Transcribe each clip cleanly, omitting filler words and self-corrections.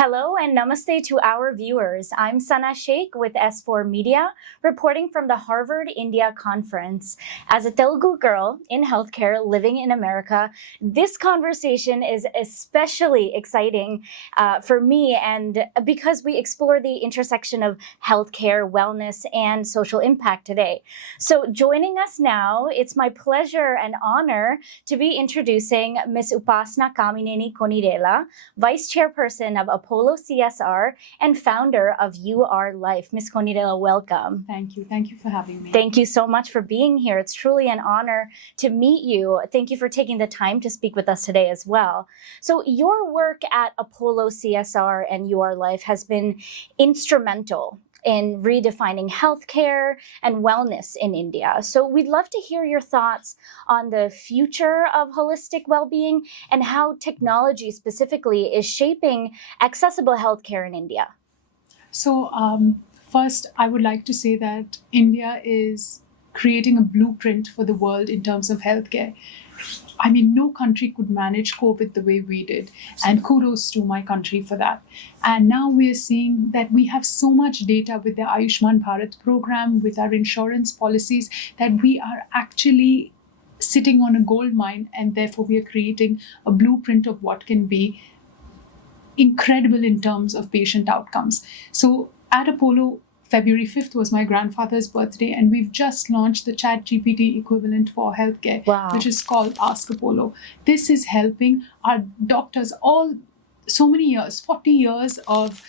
Hello and namaste to our viewers. I'm Sana Sheikh with S4 Media, reporting from the Harvard India Conference. As a Telugu girl in healthcare living in America, this conversation is especially exciting for me, and because we explore the intersection of healthcare, wellness, and social impact today. So joining us now, it's my pleasure and honor to be introducing Ms. Upasana Kamineni Konidela, Vice Chairperson of Apollo CSR and founder of URLife. Ms. Konidela, welcome. Thank you. Thank you for having me. Thank you so much for being here. It's truly an honor to meet you. Thank you for taking the time to speak with us today as well. So your work at Apollo CSR and URLife has been instrumental in redefining healthcare and wellness in India. So we'd love to hear your thoughts on the future of holistic well-being and how technology specifically is shaping accessible healthcare in India. So first, I would like to say that India is creating a blueprint for the world in terms of healthcare. I mean, no country could manage COVID the way we did. And kudos to my country for that. And now we're seeing that we have so much data with the Ayushman Bharat program, with our insurance policies, that we are actually sitting on a gold mine, and therefore we are creating a blueprint of what can be incredible in terms of patient outcomes. So at Apollo, February 5th was my grandfather's birthday, and we've just launched the ChatGPT equivalent for healthcare, which is called Ask Apollo. This is helping our doctors so many years, 40 years of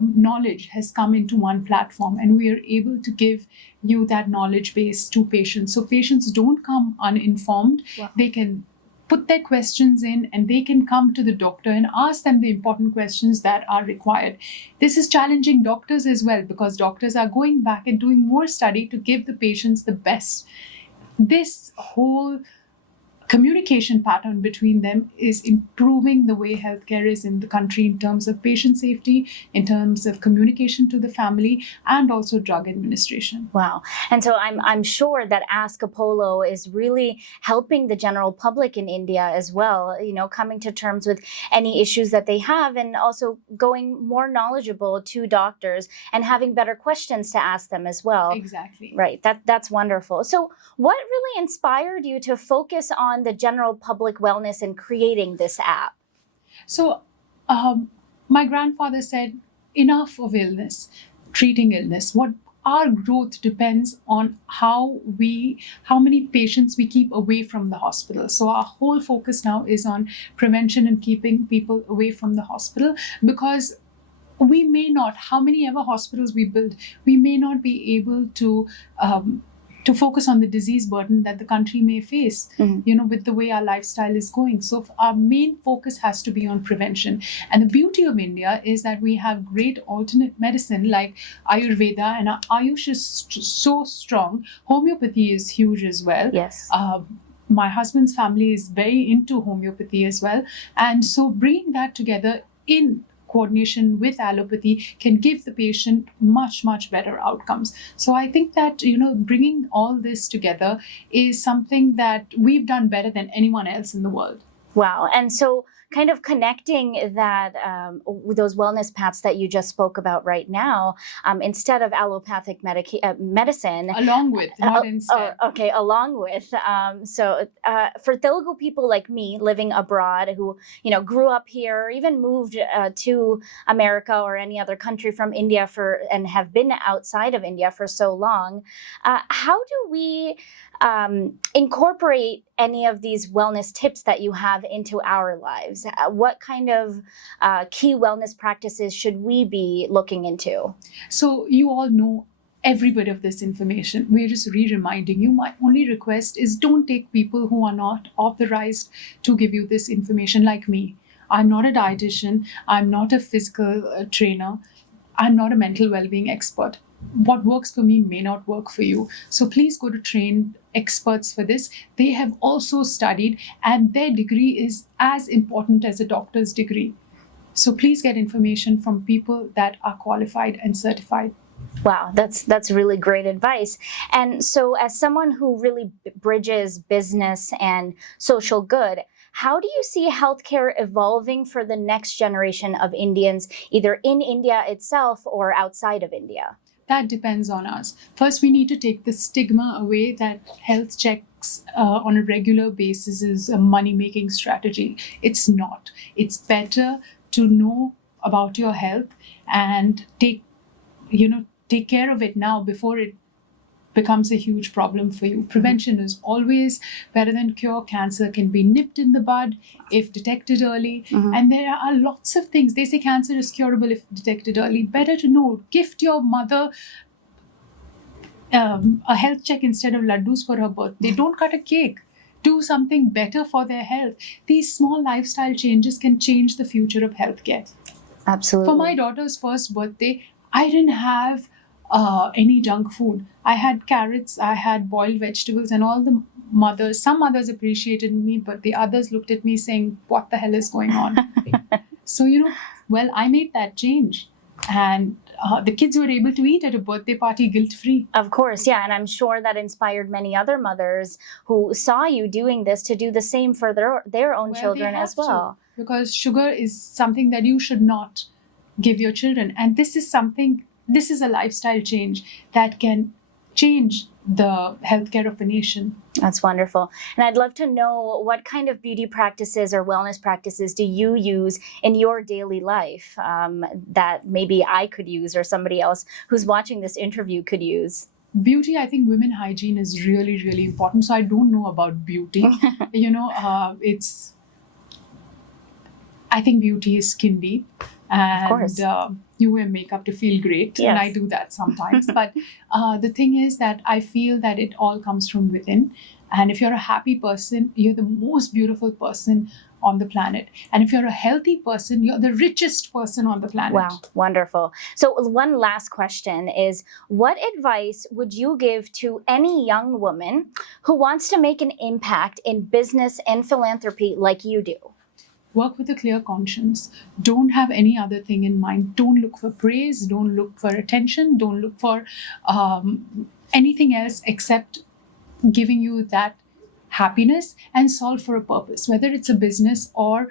knowledge has come into one platform, and we are able to give you that knowledge base to patients. So patients don't come uninformed. They can put their questions in, and they can come to the doctor and ask them the important questions that are required. This is challenging doctors as well, because doctors are going back and doing more study to give the patients the best. This whole communication pattern between them is improving the way healthcare is in the country in terms of patient safety, in terms of communication to the family, and also drug administration. Wow. And so I'm sure that Ask Apollo is really helping the general public in India as well, coming to terms with any issues that they have, and also going more knowledgeable to doctors and having better questions to ask them as well. Exactly. Right. That's wonderful. So what really inspired you to focus on the general public wellness in creating this app? So my grandfather said, enough of illness, treating illness. What our growth depends on how many patients we keep away from the hospital. So our whole focus now is on prevention and keeping people away from the hospital, because we may not, how many ever hospitals we build, we may not be able to focus on the disease burden that the country may face, with the way our lifestyle is going. So our main focus has to be on prevention. And the beauty of India is that we have great alternate medicine like Ayurveda, and our Ayush is so strong. Homeopathy is huge as well. Yes. My husband's family is very into homeopathy as well. And so bringing that together in coordination with allopathy can give the patient much, much better outcomes. So I think that, bringing all this together is something that we've done better than anyone else in the world. Wow. And so kind of connecting that, those wellness paths that you just spoke about right now, instead of allopathic medicine. Along with, not instead. Okay, along with. So for Telugu people like me living abroad who, grew up here or even moved to America or any other country from India and have been outside of India for so long, how do we incorporate any of these wellness tips that you have into our lives? What kind of key wellness practices should we be looking into? So you all know every bit of this information. We're just reminding you. My only request is don't take people who are not authorized to give you this information, like me. I'm not a dietitian. I'm not a physical trainer. I'm not a mental well-being expert. What works for me may not work for you. So please go to trained experts for this. They have also studied, and their degree is as important as a doctor's degree. So please get information from people that are qualified and certified. Wow, that's really great advice. And so as someone who really bridges business and social good, how do you see healthcare evolving for the next generation of Indians, either in India itself or outside of India? That depends on us. First, we need to take the stigma away that health checks on a regular basis is a money-making strategy. It's not. It's better to know about your health and take care of it now before it becomes a huge problem for you. Prevention is always better than cure. Cancer can be nipped in the bud if detected early. And there are lots of things. They say cancer is curable if detected early. Better to know. Gift your mother a health check instead of laddus for her birthday. Don't cut a cake. Do something better for their health. These small lifestyle changes can change the future of healthcare. Absolutely. For my daughter's first birthday, I didn't have any junk food. I had carrots, I had boiled vegetables, and all the some mothers appreciated me, but the others looked at me saying, what the hell is going on? So, I made that change. And the kids were able to eat at a birthday party guilt-free. Of course, yeah. And I'm sure that inspired many other mothers who saw you doing this to do the same for their own children as well. Because sugar is something that you should not give your children. And this is a lifestyle change that can change the healthcare of a nation. That's wonderful. And I'd love to know, what kind of beauty practices or wellness practices do you use in your daily life that maybe I could use or somebody else who's watching this interview could use? Beauty, I think women hygiene is really, really important. So I don't know about beauty. I think beauty is skin deep. And of course. You wear makeup to feel great. Yes. And I do that sometimes. But the thing is that I feel that it all comes from within. And if you're a happy person, you're the most beautiful person on the planet. And if you're a healthy person, you're the richest person on the planet. Wow, wonderful. So one last question is, what advice would you give to any young woman who wants to make an impact in business and philanthropy like you do? Work with a clear conscience. Don't have any other thing in mind. Don't look for praise. Don't look for attention. Don't look for anything else except giving you that happiness, and solve for a purpose. Whether it's a business or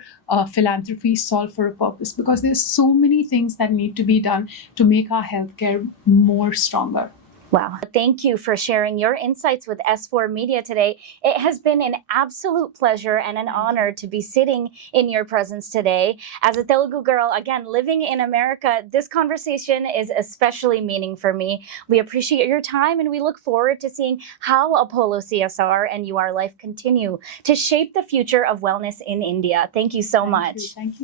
philanthropy, solve for a purpose, because there's so many things that need to be done to make our healthcare more stronger. Wow. Thank you for sharing your insights with S4 Media today. It has been an absolute pleasure and an honor to be sitting in your presence today. As a Telugu girl, again, living in America, this conversation is especially meaning for me. We appreciate your time, and we look forward to seeing how Apollo CSR and URLife continue to shape the future of wellness in India. Thank you so much. Thank you.